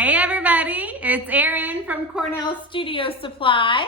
Hey everybody, it's Erin from Cornell Studio Supply.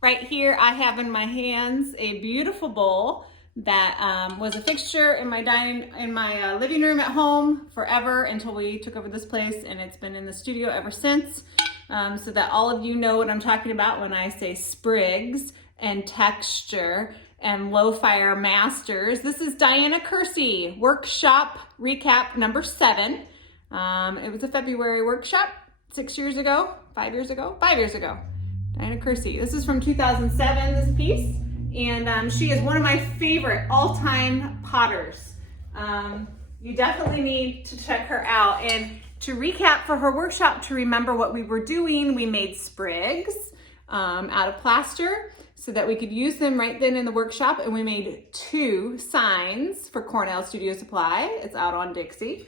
Right here I have in my hands a beautiful bowl that was a fixture in my living room at home forever until we took over this place, and it's been in the studio ever since. So that all of you know what I'm talking about when I say sprigs and texture and low fire masters. This is Diana Kersey, workshop recap number 7. It was a February workshop 5 years ago. Diana Kersey. This is from 2007, this piece. And she is one of my favorite all-time potters. You definitely need to check her out. And to recap for her workshop, to remember what we were doing, we made sprigs out of plaster so that we could use them right then in the workshop. And we made 2 signs for Cornell Studio Supply. It's out on Dixie.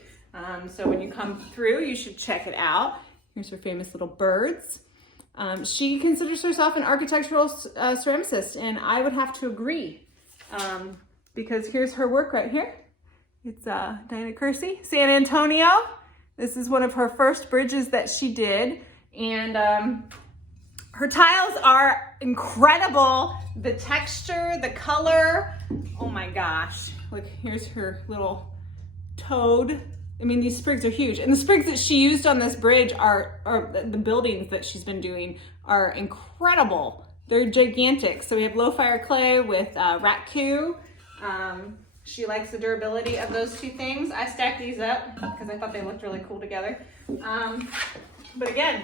So when you come through, you should check it out. Here's her famous little birds. She considers herself an architectural ceramicist, and I would have to agree, because here's her work right here. It's Diana Kersey, San Antonio. This is one of her first bridges that she did, and her tiles are incredible. The texture, the color, oh my gosh. Look, here's her little toad. I mean, these sprigs are huge. And the sprigs that she used on this bridge are the buildings that she's been doing are incredible. They're gigantic. So we have low fire clay with raccoon. She likes the durability of those 2 things. I stacked these up because I thought they looked really cool together. But again,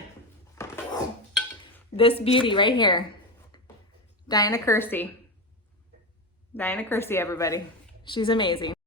this beauty right here, Diana Kersey. Diana Kersey, everybody. She's amazing.